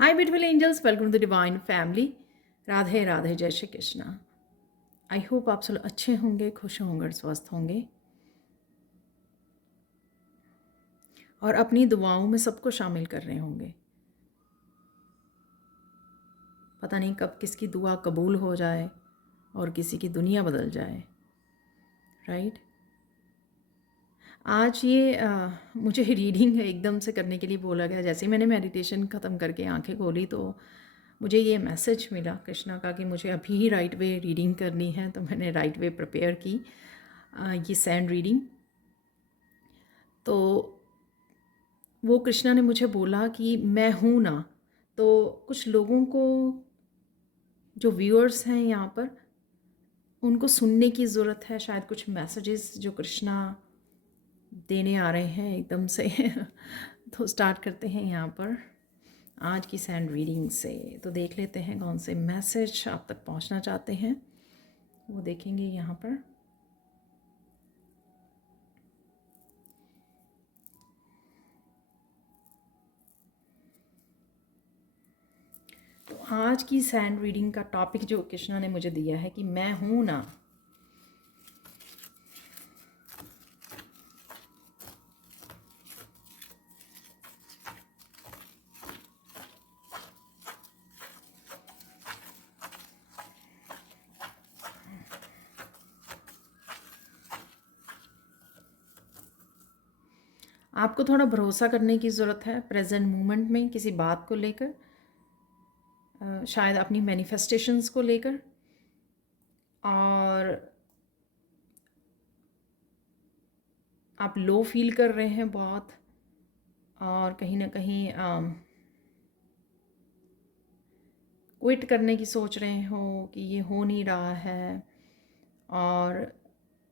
Hi beautiful angels, welcome to the divine family. Radhe Radhe, जय Shri Krishna. I hope आप सब अच्छे होंगे, खुश होंगे और स्वस्थ होंगे और अपनी दुआओं में सबको शामिल कर रहे होंगे। पता नहीं कब किसकी दुआ कबूल हो जाए और किसी की दुनिया बदल जाए, राइट। आज ये मुझे रीडिंग एकदम से करने के लिए बोला गया। जैसे ही मैंने मेडिटेशन ख़त्म करके आंखें खोली तो मुझे ये मैसेज मिला कृष्णा का कि मुझे अभी ही राइट वे रीडिंग करनी है। तो मैंने राइट वे प्रिपेयर की, ये सैंड रीडिंग। तो वो कृष्णा ने मुझे बोला कि मैं हूँ ना, तो कुछ लोगों को जो व्यूअर्स हैं यहाँ पर उनको सुनने की ज़रूरत है। शायद कुछ मैसेजेस जो कृष्णा देने आ रहे हैं एकदम से तो स्टार्ट करते हैं यहाँ पर आज की सैंड रीडिंग से। तो देख लेते हैं कौन से मैसेज आप तक पहुँचना चाहते हैं, वो देखेंगे यहाँ पर। तो आज की सैंड रीडिंग का टॉपिक जो कृष्णा ने मुझे दिया है कि मैं हूँ ना। आपको थोड़ा भरोसा करने की ज़रूरत है प्रेजेंट मोमेंट में, किसी बात को लेकर, शायद अपनी मैनिफेस्टेशंस को लेकर। और आप लो फील कर रहे हैं बहुत, और कहीं ना कहीं क्विट करने की सोच रहे हो कि ये हो नहीं रहा है, और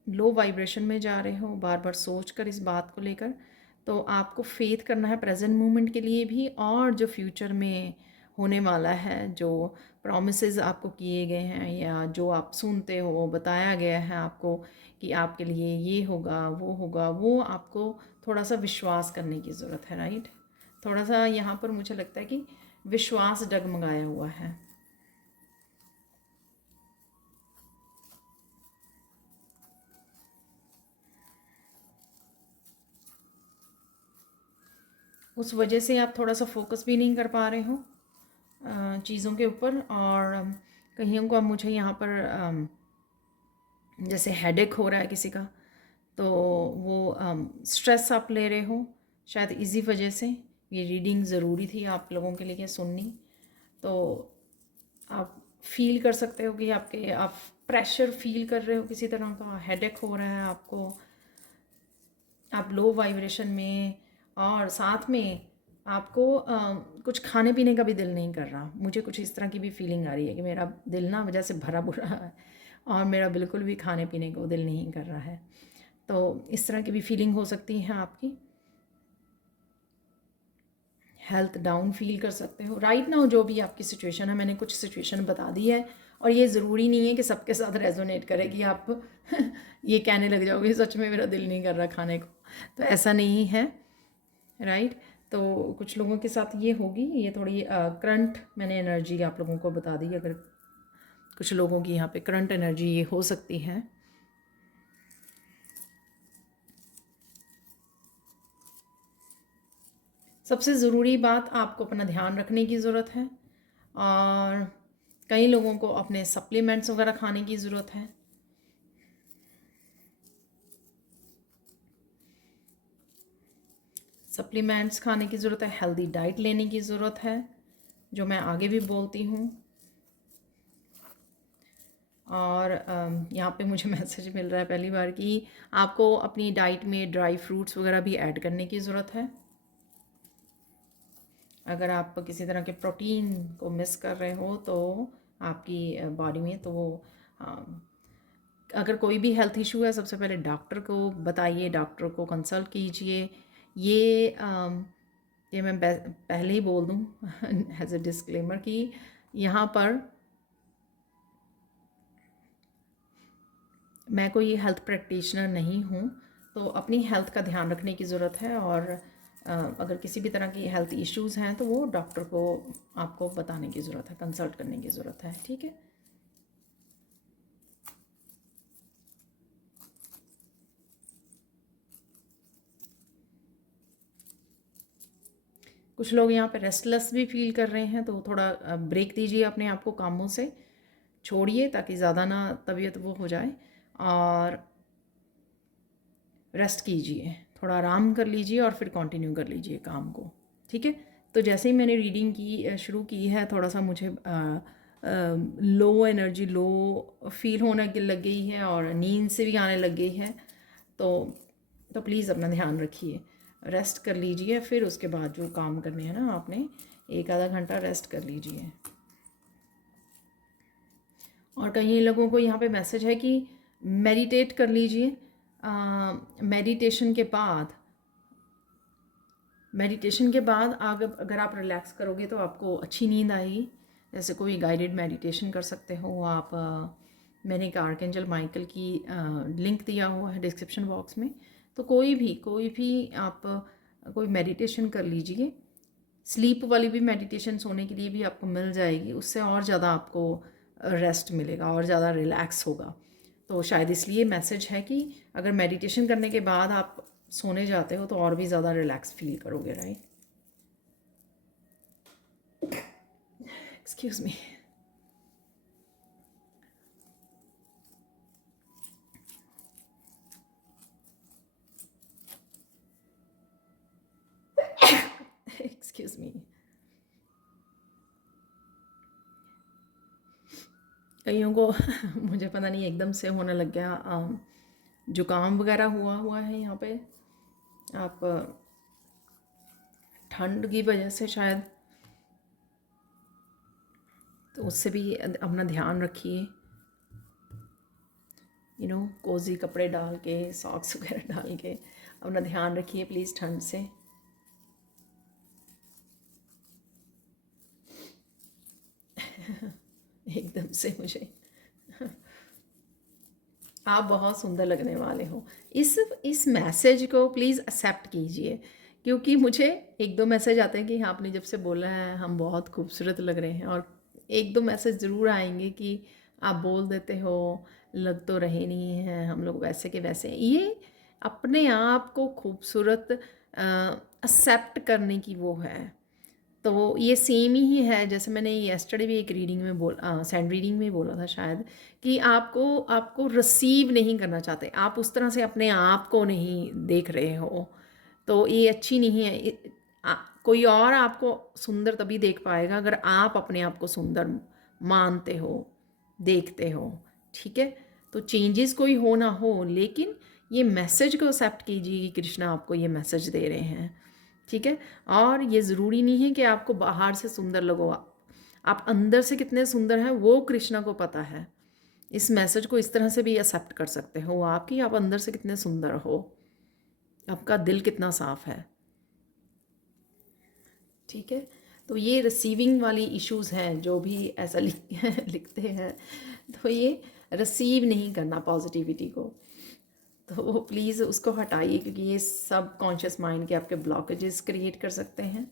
लो वाइब्रेशन में जा रहे हो बार बार सोच कर इस बात को लेकर। तो आपको फेथ करना है प्रेजेंट मोमेंट के लिए भी, और जो फ्यूचर में होने वाला है, जो प्रॉमिसेस आपको किए गए हैं या जो आप सुनते हो बताया गया है आपको कि आपके लिए ये होगा वो होगा, वो आपको थोड़ा सा विश्वास करने की ज़रूरत है, राइट। थोड़ा सा यहाँ पर मुझे लगता है कि विश्वास डगमगाया हुआ है। उस वजह से आप थोड़ा सा फोकस भी नहीं कर पा रहे हो चीज़ों के ऊपर। और कहीं को अब मुझे यहाँ पर जैसे हेडेक हो रहा है किसी का, तो वो स्ट्रेस आप ले रहे हो शायद इसी वजह से। ये रीडिंग ज़रूरी थी आप लोगों के लिए सुननी। तो आप फील कर सकते हो कि आप प्रेशर फील कर रहे हो, किसी तरह का हेडेक हो रहा है आपको, आप लो वाइब्रेशन में, और साथ में आपको कुछ खाने पीने का भी दिल नहीं कर रहा। मुझे कुछ इस तरह की भी फीलिंग आ रही है कि मेरा दिल ना वजह से भरा भरा है और मेरा बिल्कुल भी खाने पीने को दिल नहीं कर रहा है। तो इस तरह की भी फीलिंग हो सकती है आपकी। हेल्थ डाउन फील कर सकते हो राइट नाउ। जो भी आपकी सिचुएशन है, मैंने कुछ सिचुएशन बता दी है, और ये ज़रूरी नहीं है कि सबके साथ रेजोनेट करे कि आप ये कहने लग जाओगे सच में मेरा दिल नहीं कर रहा खाने को। तो ऐसा नहीं है, राइट। तो कुछ लोगों के साथ ये होगी, ये थोड़ी करंट मैंने एनर्जी आप लोगों को बता दी। अगर कुछ लोगों की यहाँ पे करंट एनर्जी ये हो सकती है। सबसे ज़रूरी बात, आपको अपना ध्यान रखने की ज़रूरत है, और कई लोगों को अपने सप्लीमेंट्स वगैरह खाने की ज़रूरत है। सप्लीमेंट्स खाने की ज़रूरत है, हेल्दी डाइट लेने की ज़रूरत है, जो मैं आगे भी बोलती हूँ। और यहाँ पे मुझे मैसेज मिल रहा है पहली बार कि आपको अपनी डाइट में ड्राई फ्रूट्स वगैरह भी ऐड करने की ज़रूरत है। अगर आप किसी तरह के प्रोटीन को मिस कर रहे हो तो आपकी बॉडी में, तो वो अगर कोई भी हेल्थ इशू है, सबसे पहले डॉक्टर को बताइए, डॉक्टर को कंसल्ट कीजिए। ये मैं पहले ही बोल दूँ एज अ डिस्क्लेमर कि यहाँ पर मैं कोई हेल्थ प्रैक्टिशनर नहीं हूँ। तो अपनी हेल्थ का ध्यान रखने की ज़रूरत है, और अगर किसी भी तरह की हेल्थ इश्यूज़ हैं तो वो डॉक्टर को आपको बताने की ज़रूरत है, कंसल्ट करने की ज़रूरत है, ठीक है। कुछ लोग यहाँ पे रेस्टलेस भी फील कर रहे हैं, तो थोड़ा ब्रेक दीजिए अपने आप को कामों से, छोड़िए ताकि ज़्यादा ना तबीयत वो हो जाए, और रेस्ट कीजिए, थोड़ा आराम कर लीजिए और फिर कंटिन्यू कर लीजिए काम को, ठीक है। तो जैसे ही मैंने रीडिंग की शुरू की है, थोड़ा सा मुझे लो एनर्जी, लो फील होने लग गई है और नींद से भी आने लग गई है, तो प्लीज़ अपना ध्यान रखिए, रेस्ट कर लीजिए, फिर उसके बाद जो काम करने हैं ना आपने, एक आधा घंटा रेस्ट कर लीजिए। और कई लोगों को यहाँ पे मैसेज है कि मेडिटेट कर लीजिए। मेडिटेशन के बाद अगर आप रिलैक्स करोगे तो आपको अच्छी नींद आएगी। जैसे कोई गाइडेड मेडिटेशन कर सकते हो आप। मैंने एक आर्कएंजल माइकल की लिंक दिया हुआ है डिस्क्रिप्शन बॉक्स में, तो कोई भी आप कोई मेडिटेशन कर लीजिए। स्लीप वाली भी मेडिटेशन सोने के लिए भी आपको मिल जाएगी, उससे और ज़्यादा आपको रेस्ट मिलेगा और ज़्यादा रिलैक्स होगा। तो शायद इसलिए मैसेज है कि अगर मेडिटेशन करने के बाद आप सोने जाते हो तो और भी ज़्यादा रिलैक्स फील करोगे, right. Excuse me. Excuse me. कईयों को मुझे पता नहीं एकदम से होने लग गया, जुकाम वगैरह हुआ है यहाँ पे। आप ठंड की वजह से शायद, तो उससे भी अपना ध्यान रखिए। कोज़ी कपड़े डाल के, सॉक्स वगैरह डाल के अपना ध्यान रखिए प्लीज़ ठंड से। एकदम से मुझे आप बहुत सुंदर लगने वाले हो। इस मैसेज को प्लीज़ एक्सेप्ट कीजिए, क्योंकि मुझे एक दो मैसेज आते हैं कि हाँ, आपने जब से बोला है हम बहुत खूबसूरत लग रहे हैं, और एक दो मैसेज ज़रूर आएंगे कि आप बोल देते हो लग तो रहे नहीं हैं हम लोग वैसे के वैसे। ये अपने आप को खूबसूरत एक्सेप्ट करने की वो है। तो ये सेम ही है जैसे मैंने येस्टरडे भी एक रीडिंग में सेंड रीडिंग में बोला था शायद, कि आपको रिसीव नहीं करना चाहते, आप उस तरह से अपने आप को नहीं देख रहे हो, तो ये अच्छी नहीं है। कोई और आपको सुंदर तभी देख पाएगा अगर आप अपने आप को सुंदर मानते हो, देखते हो, ठीक है। तो चेंजेस कोई हो ना हो, लेकिन ये मैसेज को एक्सेप्ट कीजिए कि कृष्णा आपको ये मैसेज दे रहे हैं, ठीक है। और ये ज़रूरी नहीं है कि आपको बाहर से सुंदर लगो, आप अंदर से कितने सुंदर हैं वो कृष्णा को पता है। इस मैसेज को इस तरह से भी एक्सेप्ट कर सकते हो आपकी, आप अंदर से कितने सुंदर हो, आपका दिल कितना साफ है, ठीक है। तो ये रिसीविंग वाली इश्यूज़ हैं, जो भी ऐसा लिखते हैं, तो ये रिसीव नहीं करना पॉजिटिविटी को, तो प्लीज़ उसको हटाइए, क्योंकि ये सब कॉन्शियस माइंड के आपके ब्लॉकेजेस क्रिएट कर सकते हैं।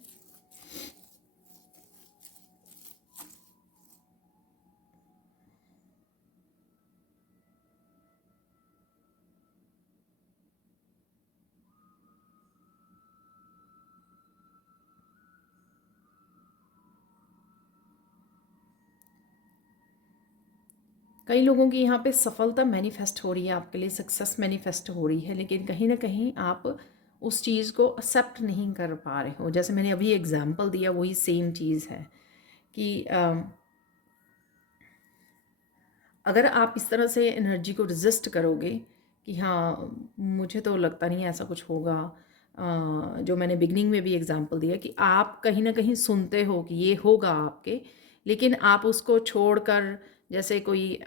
कई लोगों की यहाँ पे सफलता मैनिफेस्ट हो रही है, आपके लिए सक्सेस मैनिफेस्ट हो रही है, लेकिन कहीं ना कहीं आप उस चीज़ को एक्सेप्ट नहीं कर पा रहे हो। जैसे मैंने अभी एग्जांपल दिया, वही सेम चीज़ है कि अगर आप इस तरह से एनर्जी को रेजिस्ट करोगे कि हाँ मुझे तो लगता नहीं ऐसा कुछ होगा, जो मैंने बिगनिंग में भी एग्जांपल दिया कि आप कहीं ना कहीं सुनते हो कि ये होगा आपके, लेकिन आप उसको छोड़कर, जैसे कोई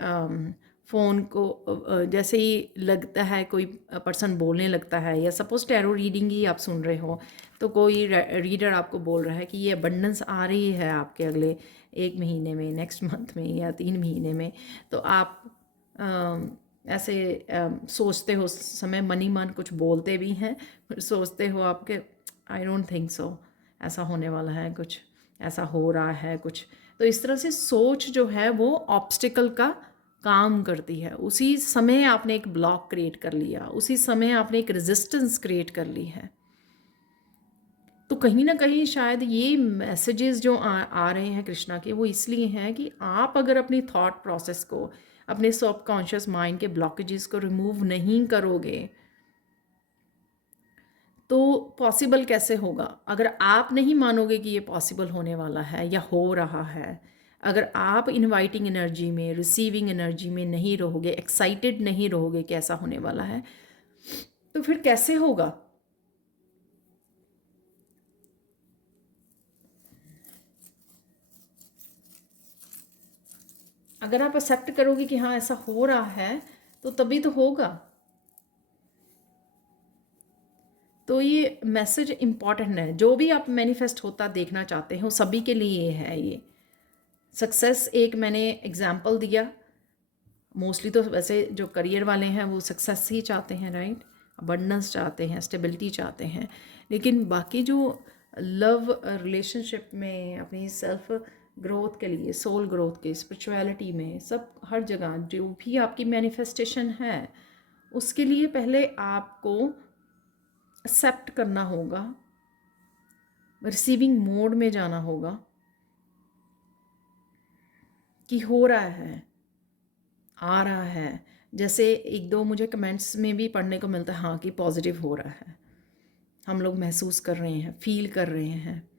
फ़ोन को जैसे ही लगता है कोई पर्सन बोलने लगता है, या सपोज टैरो रीडिंग ही आप सुन रहे हो, तो कोई रीडर आपको बोल रहा है कि ये अबंडेंस आ रही है आपके अगले 1 महीने में, नेक्स्ट मंथ में, या 3 महीने में, तो आप ऐसे सोचते हो उस समय, मनी मन कुछ बोलते भी हैं, फिर सोचते हो आपके आई डोंट थिंक सो ऐसा होने वाला है, कुछ ऐसा हो रहा है कुछ। तो इस तरह से सोच जो है वो ऑब्स्टिकल का काम करती है। उसी समय आपने एक ब्लॉक क्रिएट कर लिया, उसी समय आपने एक रेजिस्टेंस क्रिएट कर ली है। तो कहीं ना कहीं शायद ये मैसेजेस जो आ रहे हैं कृष्णा के, वो इसलिए हैं कि आप अगर अपनी थॉट प्रोसेस को, अपने सबकॉन्शियस माइंड के ब्लॉकेजेस को रिमूव नहीं करोगे तो पॉसिबल कैसे होगा। अगर आप नहीं मानोगे कि ये पॉसिबल होने वाला है या हो रहा है, अगर आप इनवाइटिंग एनर्जी में, रिसीविंग एनर्जी में नहीं रहोगे, एक्साइटेड नहीं रहोगे कि ऐसा होने वाला है, तो फिर कैसे होगा। अगर आप एक्सेप्ट करोगे कि हाँ ऐसा हो रहा है तो तभी तो होगा। तो ये मैसेज इम्पॉर्टेंट है। जो भी आप मैनिफेस्ट होता देखना चाहते हो सभी के लिए है ये। सक्सेस एक मैंने एग्जाम्पल दिया। मोस्टली तो वैसे जो करियर वाले हैं वो सक्सेस ही चाहते हैं, राइट, अबंडेंस चाहते हैं, स्टेबिलिटी चाहते हैं। लेकिन बाकी जो लव रिलेशनशिप में, अपनी सेल्फ ग्रोथ के लिए, सोल ग्रोथ के, स्पिरिचुअलिटी में, सब हर जगह जो भी आपकी मैनिफेस्टेशन है उसके लिए पहले आपको एक्सेप्ट करना होगा, रिसीविंग मोड में जाना होगा कि हो रहा है, आ रहा है। जैसे एक दो मुझे कमेंट्स में भी पढ़ने को मिलता है हाँ कि पॉजिटिव हो रहा है, हम लोग महसूस कर रहे हैं, फील कर रहे हैं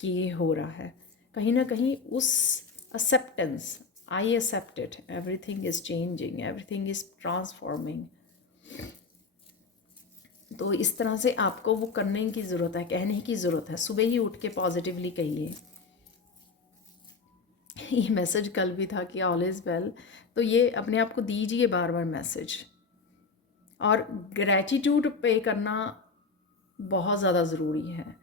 कि ये हो रहा है। कहीं ना कहीं उस acceptance, I accept it, everything is changing, everything is transforming. तो इस तरह से आपको वो करने की ज़रूरत है, कहने की ज़रूरत है। सुबह ही उठ के पॉजिटिवली कहिए। ये मैसेज कल भी था कि ऑल इज़ वेल। तो ये अपने आप को दीजिए बार बार मैसेज। और ग्रैटिट्यूड पे करना बहुत ज़्यादा ज़रूरी है।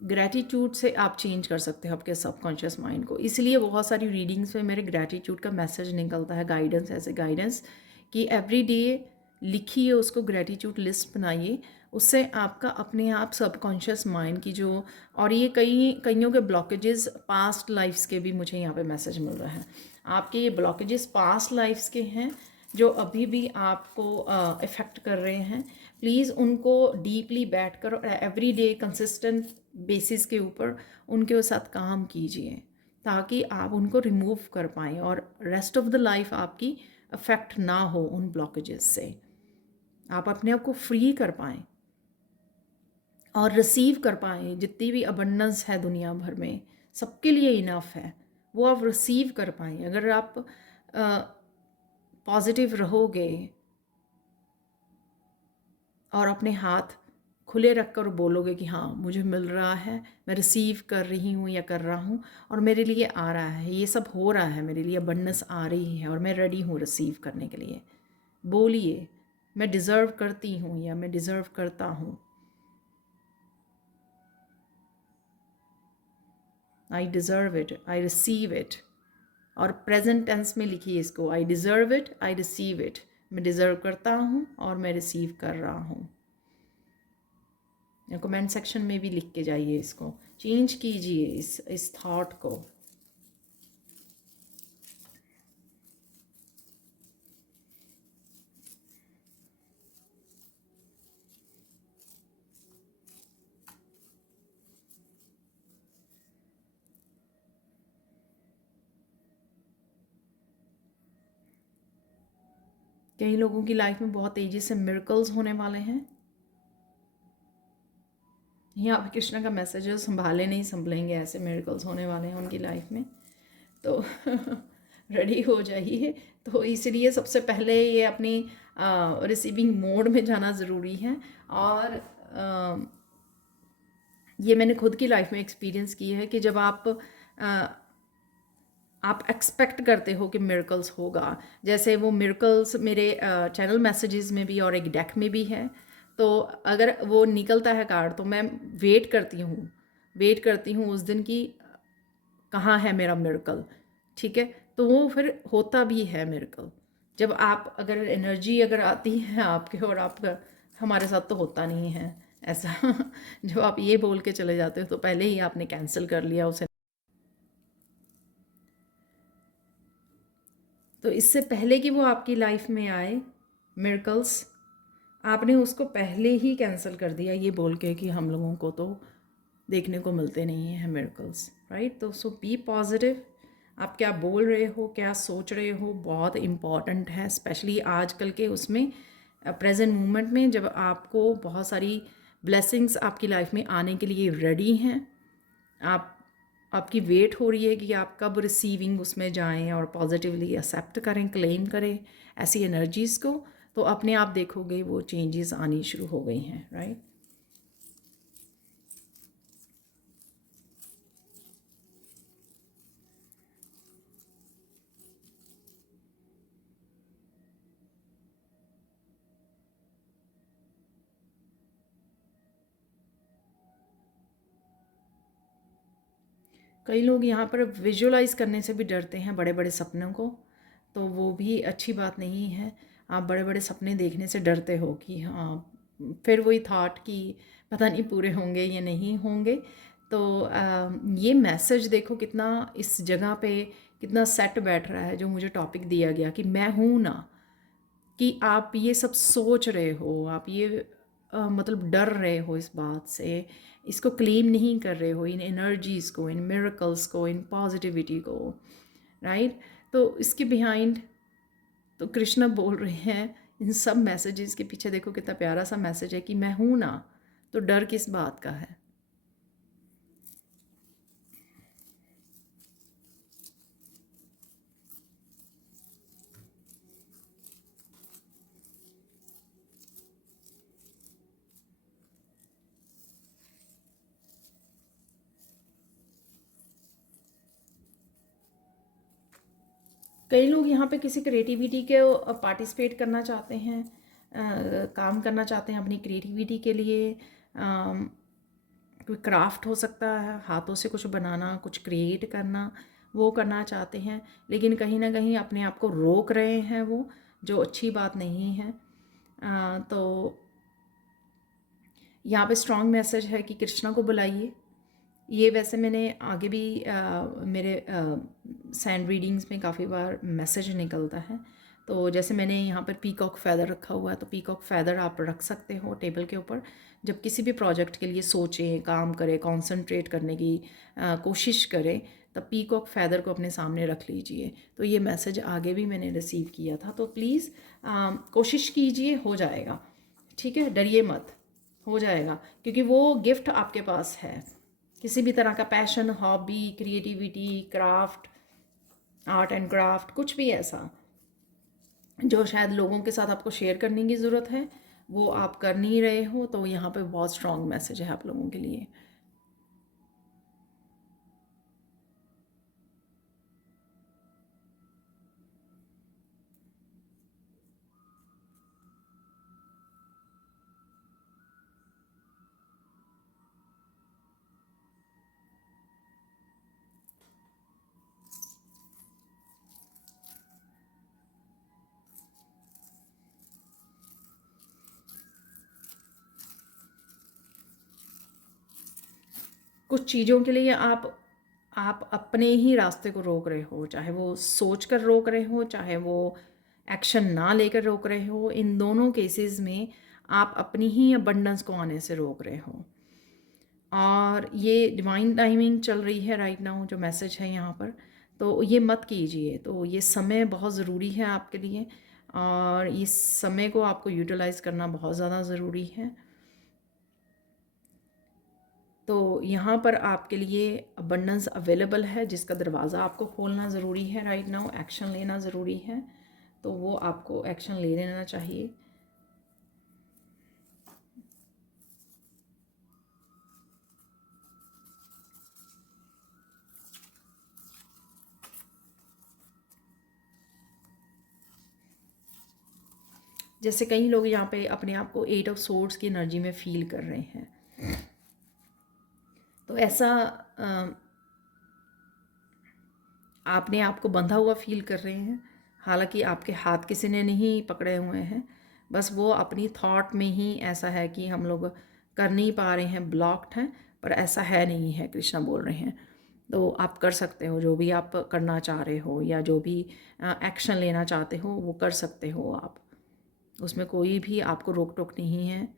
ग्रैटिट्यूड से आप चेंज कर सकते हो आपके सबकॉन्शियस माइंड को। इसलिए बहुत सारी रीडिंग्स में मेरे ग्रैटिट्यूड का मैसेज निकलता है, गाइडेंस, ऐसे गाइडेंस कि एवरी डे लिखिए उसको, ग्रैटिट्यूड लिस्ट बनाइए। उससे आपका अपने आप सबकॉन्शियस माइंड की जो, और ये कईयों के ब्लॉकेजेस पास्ट लाइफ्स के भी मुझे यहाँ पे मैसेज मिल रहा है। आपके ये ब्लॉकेजेस पास्ट लाइफ्स के हैं जो अभी भी आपको इफ़ेक्ट कर रहे हैं। प्लीज़ उनको डीपली बैठ कर एवरी डे कंसिस्टेंट बेसिस के ऊपर उनके साथ काम कीजिए ताकि आप उनको रिमूव कर पाएँ और रेस्ट ऑफ द लाइफ आपकी अफेक्ट ना हो उन ब्लॉकेजेस से। आप अपने आप को फ्री कर पाएँ और रिसीव कर पाएँ। जितनी भी अबंडेंस है दुनिया भर में, सबके लिए इनफ है, वो आप रिसीव कर पाएँ। अगर आप पॉजिटिव रहोगे और अपने हाथ खुले रख कर बोलोगे कि हाँ मुझे मिल रहा है, मैं रिसीव कर रही हूँ या कर रहा हूँ और मेरे लिए आ रहा है, ये सब हो रहा है, मेरे लिए अबंडेंस आ रही है और मैं रेडी हूँ रिसीव करने के लिए। बोलिए मैं डिज़र्व करती हूँ या मैं डिज़र्व करता हूँ। I deserve it, I receive it. और प्रेजेंट टेंस में लिखिए इसको, I deserve it, I receive it. मैं डिज़र्व करता हूँ और मैं रिसीव कर रहा हूँ। कमेंट सेक्शन में भी लिख के जाइए, इसको चेंज कीजिए इस थॉट को। कई लोगों की लाइफ में बहुत तेज़ी से मिरेकल्स होने वाले हैं। यहाँ पे कृष्णा का मैसेज है, संभाले नहीं संभलेंगे, ऐसे मिरेकल्स होने वाले हैं उनकी लाइफ में। तो रेडी हो जाइए। तो इसलिए सबसे पहले ये अपनी रिसीविंग मोड में जाना ज़रूरी है। और ये मैंने खुद की लाइफ में एक्सपीरियंस की है कि जब आप एक्सपेक्ट करते हो कि मिरेकल्स होगा, जैसे वो मिरेकल्स मेरे चैनल मैसेजेस में भी और एक डेक में भी है। तो अगर वो निकलता है कार्ड तो मैं वेट करती हूँ उस दिन की कहाँ है मेरा मिरेकल, ठीक है। तो वो फिर होता भी है मिरेकल। जब आप अगर एनर्जी अगर आती है आपके और आपका, हमारे साथ तो होता नहीं है, ऐसा जब आप ये बोल के चले जाते हो तो पहले ही आपने कैंसिल कर लिया उसे। तो इससे पहले कि वो आपकी लाइफ में आए मिरेकल्स, आपने उसको पहले ही कैंसिल कर दिया ये बोल के कि हम लोगों को तो देखने को मिलते नहीं हैं मिरेकल्स, राइट। तो सो बी पॉजिटिव। आप क्या बोल रहे हो, क्या सोच रहे हो, बहुत इम्पॉर्टेंट है, स्पेशली आजकल के उसमें प्रेजेंट मोमेंट में, जब आपको बहुत सारी ब्लेसिंग्स आपकी लाइफ में आने के लिए रेडी हैं। आप आपकी वेट हो रही है कि आप कब रिसीविंग उसमें जाएं और पॉजिटिवली एक्सेप्ट करें, क्लेम करें ऐसी एनर्जीज़ को। तो अपने आप देखोगे वो चेंजेस आनी शुरू हो गई हैं, राइट। कई लोग यहाँ पर विजुअलाइज करने से भी डरते हैं बड़े बड़े सपनों को, तो वो भी अच्छी बात नहीं है। आप बड़े बड़े सपने देखने से डरते हो कि हाँ, फिर वही थॉट कि पता नहीं पूरे होंगे या नहीं होंगे। तो ये मैसेज देखो कितना इस जगह पे कितना सेट बैठ रहा है, जो मुझे टॉपिक दिया गया कि मैं हूँ ना, कि आप ये सब सोच रहे हो, आप ये मतलब डर रहे हो इस बात से, इसको क्लेम नहीं कर रहे हो, इन एनर्जीज़ को, इन मिरेकल्स को, इन पॉजिटिविटी को, राइट। तो इसके बिहाइंड तो कृष्णा बोल रहे हैं इन सब मैसेजेस के पीछे, देखो कितना प्यारा सा मैसेज है कि मैं हूँ ना, तो डर किस बात का है। कई लोग यहाँ पे किसी क्रिएटिविटी के पार्टिसिपेट करना चाहते हैं, काम करना चाहते हैं अपनी क्रिएटिविटी के लिए। कोई क्राफ्ट हो सकता है, हाथों से कुछ बनाना, कुछ क्रिएट करना, वो करना चाहते हैं, लेकिन कहीं ना कहीं अपने आप को रोक रहे हैं वो, जो अच्छी बात नहीं है। तो यहाँ पे स्ट्रॉन्ग मैसेज है कि कृष्णा को बुलाइए। ये वैसे मैंने आगे भी मेरे सैंड रीडिंग्स में काफ़ी बार मैसेज निकलता है। तो जैसे मैंने यहाँ पर पीकॉक फैदर रखा हुआ है, तो पीकॉक फैदर आप रख सकते हो टेबल के ऊपर। जब किसी भी प्रोजेक्ट के लिए सोचें, काम करें, कंसंट्रेट करने की कोशिश करें, तब पीकॉक फैदर को अपने सामने रख लीजिए। तो ये मैसेज आगे भी मैंने रिसीव किया था। तो प्लीज़ कोशिश कीजिए, हो जाएगा, ठीक है, डरिए मत, हो जाएगा, क्योंकि वो गिफ्ट आपके पास है। किसी भी तरह का passion, hobby, creativity, craft, art and craft, कुछ भी ऐसा जो शायद लोगों के साथ आपको शेयर करने की ज़रूरत है, वो आप कर नहीं रहे हो, तो यहाँ पे बहुत स्ट्रॉन्ग मैसेज है आप लोगों के लिए। कुछ चीज़ों के लिए आप अपने ही रास्ते को रोक रहे हो, चाहे वो सोच कर रोक रहे हो, चाहे वो एक्शन ना लेकर रोक रहे हो। इन दोनों केसेस में आप अपनी ही अबंडेंस को आने से रोक रहे हो। और ये डिवाइन टाइमिंग चल रही है राइट नाउ, जो मैसेज है यहाँ पर, तो ये मत कीजिए। तो ये समय बहुत ज़रूरी है आपके लिए, और इस समय को आपको यूटिलाइज़ करना बहुत ज़्यादा ज़रूरी है। तो यहाँ पर आपके लिए अबंडेंस अवेलेबल है, जिसका दरवाज़ा आपको खोलना ज़रूरी है राइट नाउ, एक्शन लेना ज़रूरी है। तो वो आपको एक्शन ले लेना चाहिए। जैसे कई लोग यहाँ पे अपने आप को 8 ऑफ सोर्ड्स की एनर्जी में फील कर रहे हैं, तो ऐसा आपने आप को बंधा हुआ फील कर रहे हैं, हालांकि आपके हाथ किसी ने नहीं पकड़े हुए हैं, बस वो अपनी थॉट में ही ऐसा है कि हम लोग कर नहीं पा रहे हैं, ब्लॉक्ड हैं, पर ऐसा है नहीं है, कृष्णा बोल रहे हैं। तो आप कर सकते हो, जो भी आप करना चाह रहे हो या जो भी एक्शन लेना चाहते हो वो कर सकते हो आप, उसमें कोई भी आपको रोक टोक नहीं है।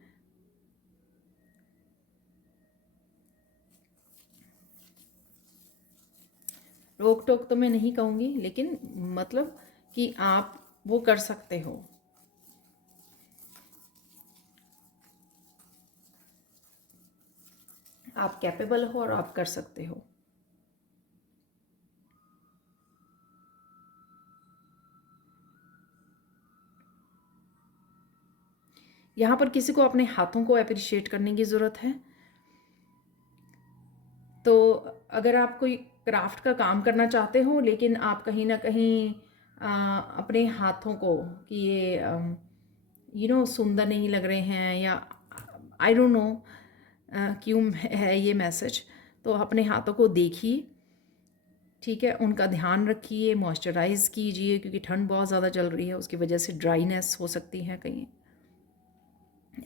रोक टोक तो मैं नहीं कहूँगी, लेकिन मतलब कि आप वो कर सकते हो। आप कैपेबल हो और आप कर सकते हो। यहाँ पर किसी को अपने हाथों को अप्रिशिएट करने की ज़रूरत है। तो अगर आप कोई क्राफ्ट का काम करना चाहते हो, लेकिन आप कहीं ना कहीं अपने हाथों को कि ये सुंदर नहीं लग रहे हैं, या आई डोंट नो क्यों है ये मैसेज, तो अपने हाथों को देखिए, ठीक है, उनका ध्यान रखिए, मॉइस्चराइज़ कीजिए, क्योंकि ठंड बहुत ज़्यादा चल रही है, उसकी वजह से ड्राइनेस हो सकती है कहीं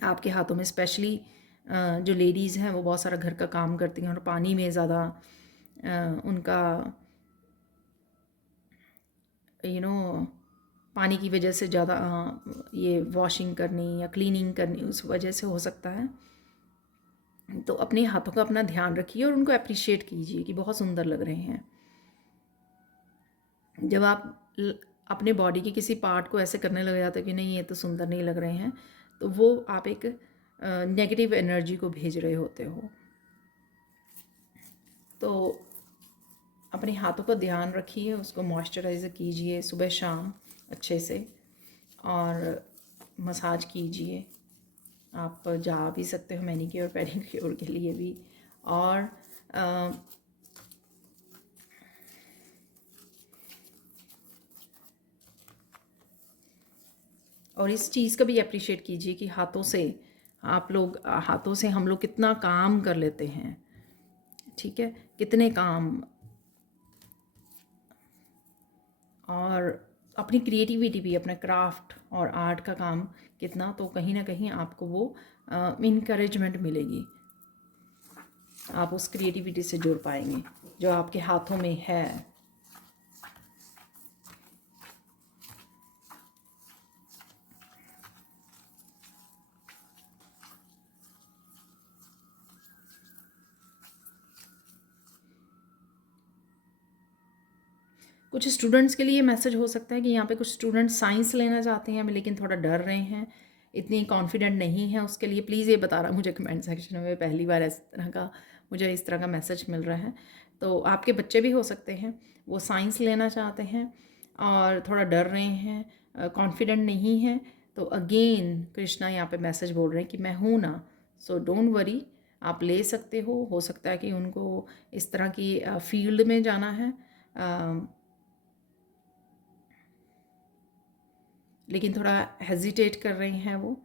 आपके हाथों में। स्पेशली जो लेडीज़ हैं वो बहुत सारा घर का काम करती हैं और पानी में ज़्यादा उनका पानी की वजह से ज़्यादा ये वॉशिंग करनी या क्लीनिंग करनी, उस वजह से हो सकता है। तो अपने हाथों का अपना ध्यान रखिए और उनको अप्रिशिएट कीजिए कि बहुत सुंदर लग रहे हैं। जब आप अपने बॉडी के किसी पार्ट को ऐसे करने लग जाते हो कि नहीं ये तो सुंदर नहीं लग रहे हैं, तो वो आप एक नेगेटिव एनर्जी को भेज रहे होते हो। तो अपने हाथों का ध्यान रखिए, उसको मॉइस्चराइज़ कीजिए सुबह शाम अच्छे से, और मसाज कीजिए। आप जा भी सकते हो मैनिक्योर पेडिक्योर के लिए भी। और इस चीज़ का भी अप्रिशिएट कीजिए कि हाथों से हाथों से हम लोग कितना काम कर लेते हैं, ठीक है, कितने काम, और अपनी क्रिएटिविटी भी, अपना क्राफ्ट और आर्ट का काम कितना, तो कहीं ना कहीं आपको वो इनकरेजमेंट मिलेगी, आप उस क्रिएटिविटी से जुड़ पाएंगे जो आपके हाथों में है। कुछ स्टूडेंट्स के लिए मैसेज हो सकता है कि यहाँ पे कुछ स्टूडेंट साइंस लेना चाहते हैं लेकिन थोड़ा डर रहे हैं, इतनी कॉन्फिडेंट नहीं है, उसके लिए प्लीज़ ये बता रहा मुझे कमेंट सेक्शन में, पहली बार मुझे इस तरह का मैसेज मिल रहा है। तो आपके बच्चे भी हो सकते हैं वो साइंस लेना चाहते हैं और थोड़ा डर रहे हैं, कॉन्फिडेंट नहीं है, तो अगेन कृष्णा यहाँ पे मैसेज बोल रहे हैं कि मैं हूँ ना, सो डोंट वरी, आप ले सकते हो सकता है कि उनको इस तरह की फील्ड में जाना है, लेकिन थोड़ा हेजिटेट कर रहे हैं वो।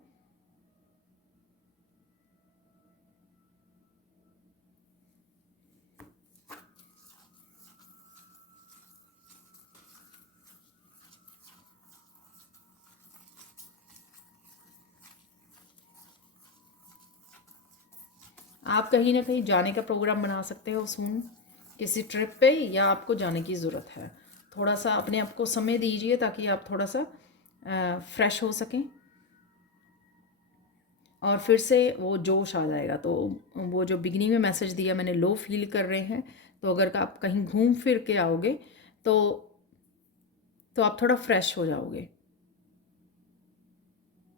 आप कहीं ना कहीं जाने का प्रोग्राम बना सकते हो सून, किसी ट्रिप पे, या आपको जाने की ज़रूरत है, थोड़ा सा अपने आप को समय दीजिए ताकि आप थोड़ा सा फ्रेश हो सकें और फिर से वो जोश आ जाएगा। तो वो जो बिगनिंग में मैसेज दिया मैंने, लो फील कर रहे हैं, तो अगर आप कहीं घूम फिर के आओगे तो आप थोड़ा फ्रेश हो जाओगे।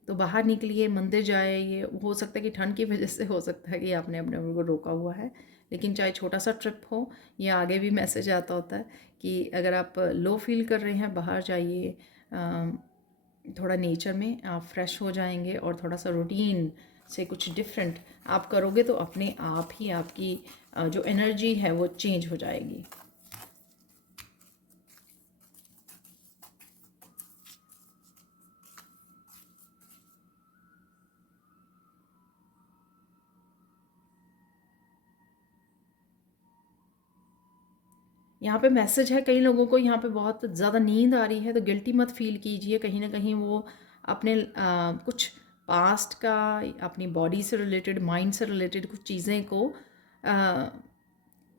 तो बाहर निकलिए, मंदिर जाए, ये हो सकता है कि ठंड की वजह से हो सकता है कि आपने अपने आप को रोका हुआ है, लेकिन चाहे छोटा सा ट्रिप हो, ये आगे भी मैसेज आता होता है कि अगर आप लो फील कर रहे हैं, बाहर जाइए, थोड़ा नेचर में आप फ्रेश हो जाएंगे और थोड़ा सा रूटीन से कुछ डिफरेंट आप करोगे तो अपने आप ही आपकी जो एनर्जी है वो चेंज हो जाएगी। यहाँ पे मैसेज है कई लोगों को यहाँ पे बहुत ज़्यादा नींद आ रही है, तो गिल्टी मत फील कीजिए, कहीं ना कहीं वो अपने कुछ पास्ट का, अपनी बॉडी से रिलेटेड, माइंड से रिलेटेड कुछ चीज़ें को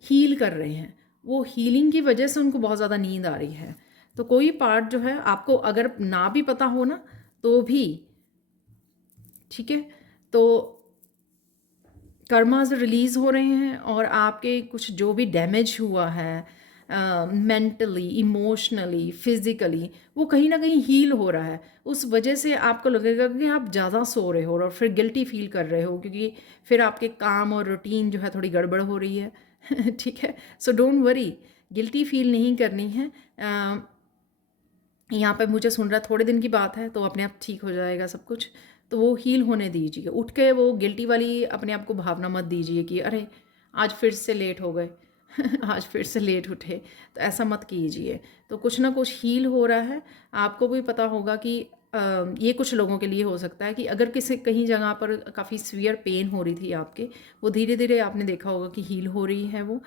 हील कर रहे हैं। वो हीलिंग की वजह से उनको बहुत ज़्यादा नींद आ रही है। तो कोई पार्ट जो है आपको अगर ना भी पता हो ना तो भी ठीक है, तो कर्मास रिलीज़ हो रहे हैं और आपके कुछ जो भी डैमेज हुआ है मेंटली, इमोशनली, फिज़िकली, वो कहीं ना कहीं हील हो रहा है। उस वजह से आपको लगेगा कि आप ज़्यादा सो रहे हो और फिर गिल्टी फील कर रहे हो, क्योंकि फिर आपके काम और रूटीन जो है थोड़ी गड़बड़ हो रही है ठीक है, so don't worry, guilty feel नहीं करनी है। यहाँ पे मुझे सुन रहा है, थोड़े दिन की बात है तो अपने आप ठीक हो जाएगा सब कुछ। तो वो हील होने दीजिए, उठ के वो गिल्टी वाली अपने आप को भावना मत दीजिए कि अरे आज फिर से लेट हो गए आज फिर से लेट उठे, तो ऐसा मत कीजिए। तो कुछ ना कुछ हील हो रहा है। आपको भी पता होगा कि ये कुछ लोगों के लिए हो सकता है कि अगर किसी कहीं जगह पर काफ़ी सीवियर पेन हो रही थी आपके, वो धीरे धीरे आपने देखा होगा कि हील हो रही है वो।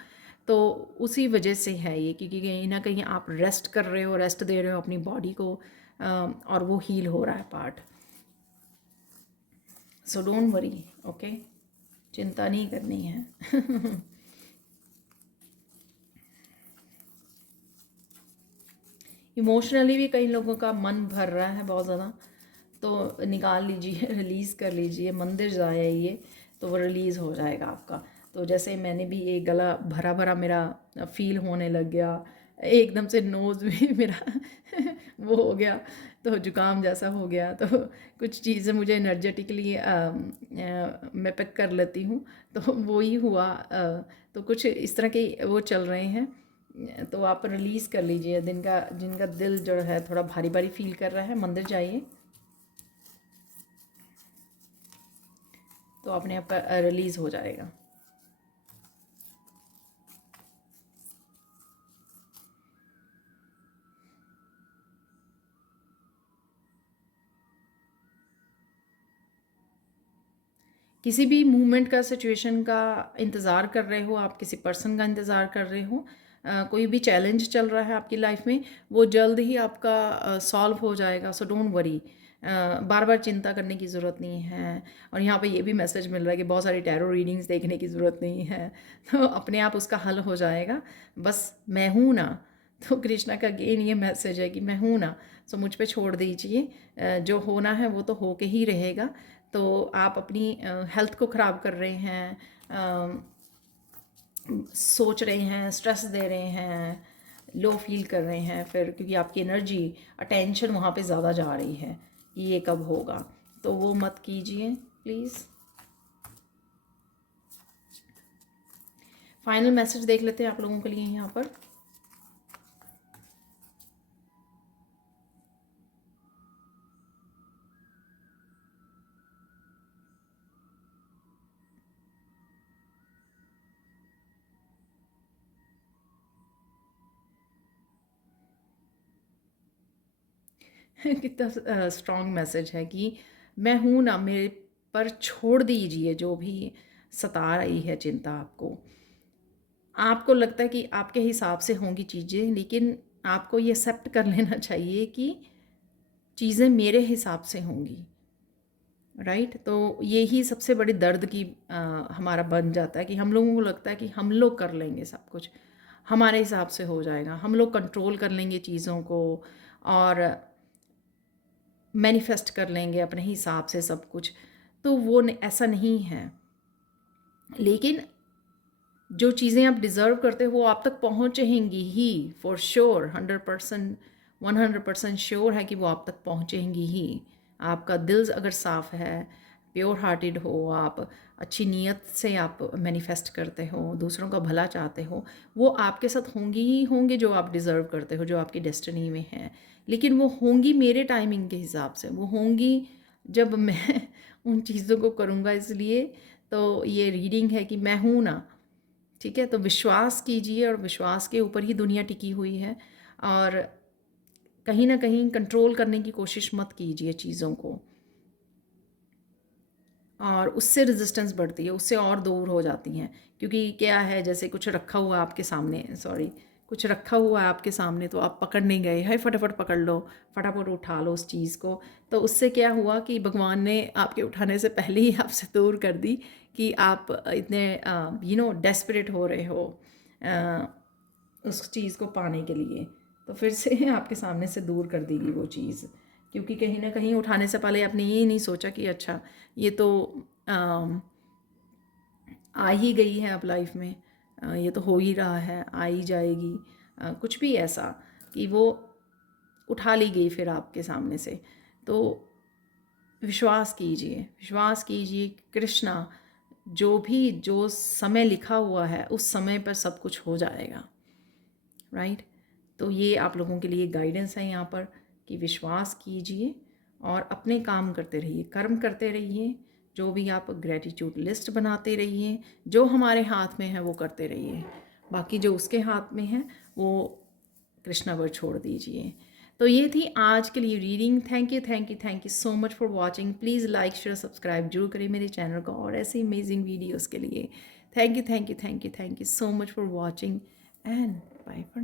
तो उसी वजह से है ये, क्योंकि कहीं ना कहीं आप रेस्ट कर रहे हो, रेस्ट दे रहे हो अपनी बॉडी को, और वो हील हो रहा है part. So don't worry, okay, चिंता नहीं करनी है इमोशनली भी कई लोगों का मन भर रहा है बहुत ज़्यादा, तो निकाल लीजिए रिलीज़ कर लीजिए, मंदिर जाइए तो वो रिलीज़ हो जाएगा आपका। तो जैसे मैंने भी एक गला भरा भरा मेरा फील होने लग गया, एकदम से नोज़ भी मेरा वो हो गया, तो जुकाम जैसा हो गया। तो कुछ चीज़ें मुझे एनर्जेटिकली मैं पिक कर लेती हूँ, तो वो ही हुआ। तो कुछ इस तरह के वो चल रहे हैं, तो आप रिलीज़ कर लीजिए। जिनका दिल जो है थोड़ा भारी भारी फील कर रहा है, मंदिर जाइए तो अपने आप रिलीज़ हो जाएगा। किसी भी मूवमेंट का, सिचुएशन का इंतज़ार कर रहे हो आप, किसी पर्सन का इंतज़ार कर रहे हो, कोई भी चैलेंज चल रहा है आपकी लाइफ में, वो जल्द ही आपका सॉल्व हो जाएगा। सो डोंट वरी, बार बार चिंता करने की ज़रूरत नहीं है। और यहाँ पे ये भी मैसेज मिल रहा है कि बहुत सारी टैरो रीडिंग्स देखने की ज़रूरत नहीं है तो अपने आप उसका हल हो जाएगा। बस मैं हूँ ना, तो कृष्णा का अगेन ये मैसेज है कि मैं हूँ ना, सो मुझ पे छोड़ दीजिए। जो होना है वो तो होके ही रहेगा। तो आप अपनी हेल्थ को ख़राब कर रहे हैं, सोच रहे हैं, स्ट्रेस दे रहे हैं, लो फील कर रहे हैं, फिर क्योंकि आपकी एनर्जी, अटेंशन वहाँ पे ज़्यादा जा रही है कि ये कब होगा, तो वो मत कीजिए प्लीज़। फाइनल मैसेज देख लेते हैं आप लोगों के लिए यहाँ पर। कितना स्ट्रॉन्ग मैसेज है कि मैं हूँ ना, मेरे पर छोड़ दीजिए जो भी सता रही है चिंता आपको। आपको लगता है कि आपके हिसाब से होंगी चीज़ें, लेकिन आपको ये एक्सेप्ट कर लेना चाहिए कि चीज़ें मेरे हिसाब से होंगी, राइट। तो यही सबसे बड़ी दर्द की हमारा बन जाता है कि हम लोगों को लगता है कि हम लोग कर लेंगे सब कुछ, हमारे हिसाब से हो जाएगा, हम लोग कंट्रोल कर लेंगे चीज़ों को और मैनिफेस्ट कर लेंगे अपने हिसाब से सब कुछ। तो वो ऐसा नहीं है। लेकिन जो चीज़ें आप डिज़र्व करते हो वो आप तक पहुँचेंगी ही, फॉर श्योर, 100%, 100% श्योर है कि वो आप तक पहुँचेंगी ही। आपका दिल अगर साफ़ है, प्योर हार्टेड हो, आप अच्छी नीयत से आप मैनिफेस्ट करते हो, दूसरों का भला चाहते हो, वो आपके साथ होंगी ही होंगे जो आप डिज़र्व करते हो, जो आपकी डेस्टिनी में है। लेकिन वो होंगी मेरे टाइमिंग के हिसाब से, वो होंगी जब मैं उन चीज़ों को करूँगा। इसलिए तो ये रीडिंग है कि मैं हूँ ना, ठीक है। तो विश्वास कीजिए, और विश्वास के ऊपर ही दुनिया टिकी हुई है। और कहीं ना कहीं कंट्रोल करने की कोशिश मत कीजिए चीज़ों को, और उससे रेजिस्टेंस बढ़ती है, उससे और दूर हो जाती हैं। क्योंकि क्या है, जैसे कुछ रखा हुआ आपके सामने, सॉरी, कुछ रखा हुआ है आपके सामने तो आप पकड़ने गए, है फटाफट पकड़ लो, फटाफट उठा लो उस चीज़ को, तो उससे क्या हुआ कि भगवान ने आपके उठाने से पहले ही आपसे दूर कर दी कि आप इतने डेस्परेट हो रहे हो अ, उस चीज़ को पाने के लिए। तो फिर से आपके सामने से दूर कर देगी वो चीज़, क्योंकि कहीं ना कहीं उठाने से पहले आपने ये नहीं सोचा कि अच्छा ये तो आ ही गई है अब लाइफ में, ये तो हो ही रहा है, आ ही जाएगी, कुछ भी ऐसा कि वो उठा ली गई फिर आपके सामने से। तो विश्वास कीजिए कृष्णा, जो समय लिखा हुआ है उस समय पर सब कुछ हो जाएगा, राइट। तो ये आप लोगों के लिए गाइडेंस है यहाँ पर कि विश्वास कीजिए और अपने काम करते रहिए, कर्म करते रहिए, जो भी आप ग्रेटिट्यूड लिस्ट बनाते रहिए, जो हमारे हाथ में है वो करते रहिए, बाकी जो उसके हाथ में है वो कृष्णा पर छोड़ दीजिए। तो ये थी आज के लिए reading. Thank you so much for watching. Please like share subscribe जरूर करें मेरे चैनल को और ऐसे अमेजिंग वीडियोज़ के लिए। Thank you so much for watching and bye for